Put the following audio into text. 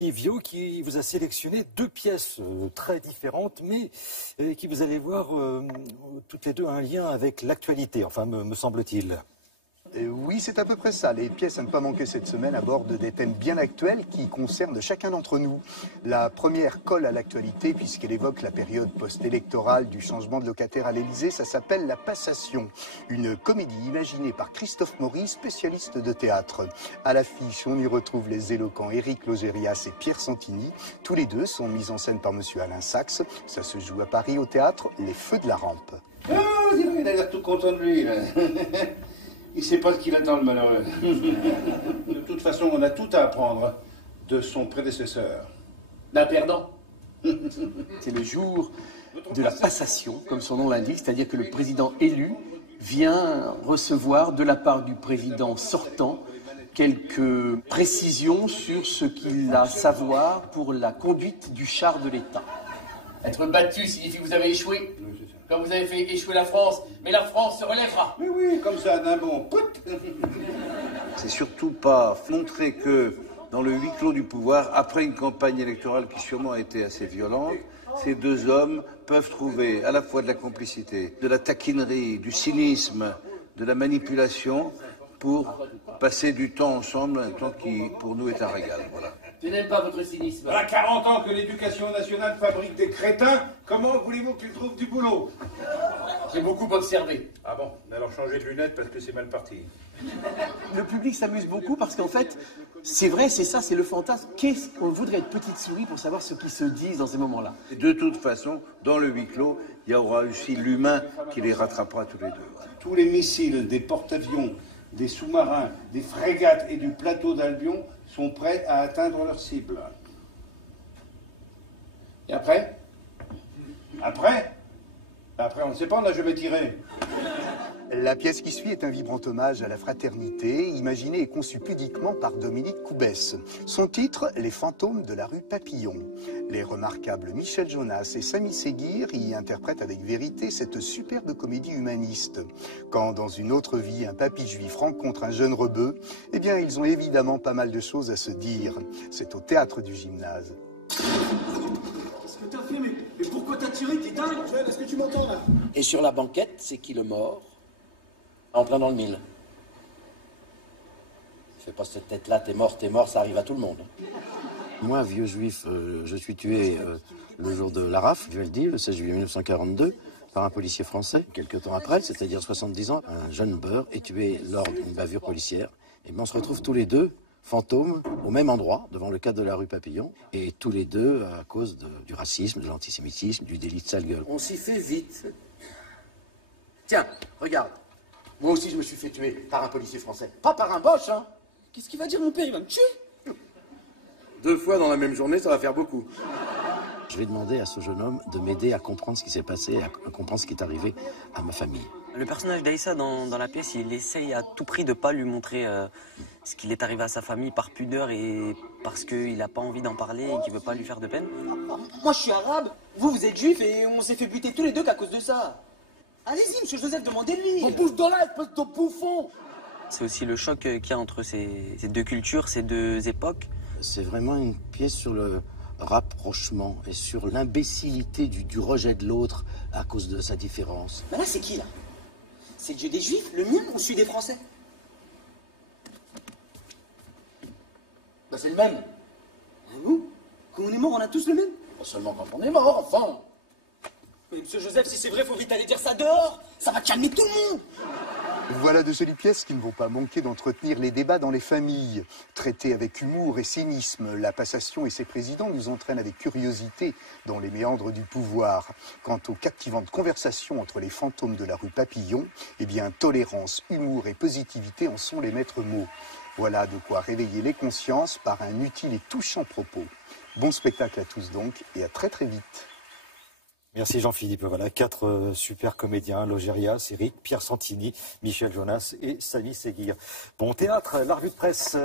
Vio qui vous a sélectionné deux pièces très différentes, mais qui, vous allez voir, toutes les deux un lien avec l'actualité, enfin me semble-t-il. Oui, c'est à peu près ça. Les pièces à ne pas manquer cette semaine abordent des thèmes bien actuels qui concernent chacun d'entre nous. La première colle à l'actualité puisqu'elle évoque la période post-électorale du changement de locataire à l'Élysée. Ça s'appelle La Passation, une comédie imaginée par Christophe Maury, spécialiste de théâtre. À l'affiche, on y retrouve les éloquents Éric Logérias et Pierre Santini. Tous les deux sont mis en scène par monsieur Alain Sachs. Ça se joue à Paris au théâtre Les Feux de la Rampe. Oh, il a l'air tout content de lui, là. Il sait pas ce qu'il attend, le malheureux. De toute façon, on a tout à apprendre de son prédécesseur. D'un perdant. C'est le jour de la passation, comme son nom l'indique, c'est-à-dire que le président élu vient recevoir de la part du président sortant quelques précisions sur ce qu'il a à savoir pour la conduite du char de l'État. Être battu signifie que vous avez échoué. Comme vous avez fait échouer la France, mais la France se relèvera. Oui, oui, comme ça, d'un bon pout. C'est surtout pas montrer que dans le huis clos du pouvoir, après une campagne électorale qui sûrement a été assez violente, ces deux hommes peuvent trouver à la fois de la complicité, de la taquinerie, du cynisme, de la manipulation pour passer du temps ensemble, un temps qui pour nous est un régal. Voilà. Je n'aime pas votre cynisme. Voilà 40 ans que l'éducation nationale fabrique des crétins, comment voulez-vous qu'ils trouvent du boulot? J'ai beaucoup observé. Ah bon, alors changez de lunettes parce que c'est mal parti. Le public s'amuse beaucoup parce qu'en fait, c'est vrai, c'est ça, c'est le fantasme. Qu'est-ce qu'on voudrait être petite souris pour savoir ce qui se dit dans ces moments-là? Et de toute façon, dans le huis clos, il y aura aussi l'humain qui les rattrapera tous les deux. Tous les missiles des porte-avions, des sous-marins, des frégates et du plateau d'Albion sont prêts à atteindre leur cible. Et après? Après, on ne sait pas, on n'a jamais tiré. La pièce qui suit est un vibrant hommage à la fraternité, imaginé et conçu pudiquement par Dominique Coubès. Son titre, Les fantômes de la rue Papillon. Les remarquables Michel Jonas et Samy Seguir y interprètent avec vérité cette superbe comédie humaniste. Quand, dans une autre vie, un papy juif rencontre un jeune rebeu, eh bien, ils ont évidemment pas mal de choses à se dire. C'est au théâtre du Gymnase. Qu'est-ce que t'as fait? Mais pourquoi t'as tiré? T'es dingue? Est-ce que tu m'entends là? Et sur la banquette, c'est qui le mort? En plein dans le mille. Fais pas cette tête-là, t'es mort, ça arrive à tout le monde. Moi, vieux juif, je suis tué le jour de la rafle, je vais le dire, le 16 juillet 1942, par un policier français. Quelques temps après, c'est-à-dire 70 ans, un jeune beurre est tué lors d'une bavure policière. Et bien on se retrouve tous les deux, fantômes, au même endroit, devant le cadre de la rue Papillon, et tous les deux à cause du racisme, de l'antisémitisme, du délit de sale gueule. On s'y fait vite. Tiens, regarde. Moi aussi, je me suis fait tuer par un policier français. Pas par un boche, hein. Qu'est-ce qu'il va dire, mon père? Il va me tuer? 2 fois dans la même journée, ça va faire beaucoup. Je vais demander à ce jeune homme de m'aider à comprendre ce qui s'est passé, à comprendre ce qui est arrivé à ma famille. Le personnage d'Aïssa dans la pièce, il essaye à tout prix de ne pas lui montrer ce qu'il est arrivé à sa famille par pudeur et parce qu'il n'a pas envie d'en parler et qu'il ne veut pas lui faire de peine. Moi, je suis arabe, vous êtes juif et on s'est fait buter tous les deux qu'à cause de ça. Allez-y, monsieur Joseph, demandez-lui. On bouge dans là, espèce de bouffon. C'est aussi le choc qu'il y a entre ces deux cultures, ces deux époques. C'est vraiment une pièce sur le rapprochement et sur l'imbécilité du rejet de l'autre à cause de sa différence. Mais là, c'est qui, là? C'est le dieu des juifs, le mien ou celui des Français? Bah, c'est le même. Et vous? Quand on est mort, on a tous le même? Pas seulement quand on est mort, enfin. Mais monsieur Joseph, si c'est vrai, faut vite aller dire ça dehors. Ça va calmer tout le monde. Voilà de jolies pièces qui ne vont pas manquer d'entretenir les débats dans les familles. Traitées avec humour et cynisme, La Passation et ses présidents nous entraînent avec curiosité dans les méandres du pouvoir. Quant aux captivantes conversations entre les fantômes de la rue Papillon, eh bien, tolérance, humour et positivité en sont les maîtres mots. Voilà de quoi réveiller les consciences par un utile et touchant propos. Bon spectacle à tous donc, et à très très vite. Merci Jean-Philippe. Voilà, 4 super comédiens, Logérias, Éric, Pierre Santini, Michel Jonas et Samy Seguir. Bon théâtre, la revue de presse.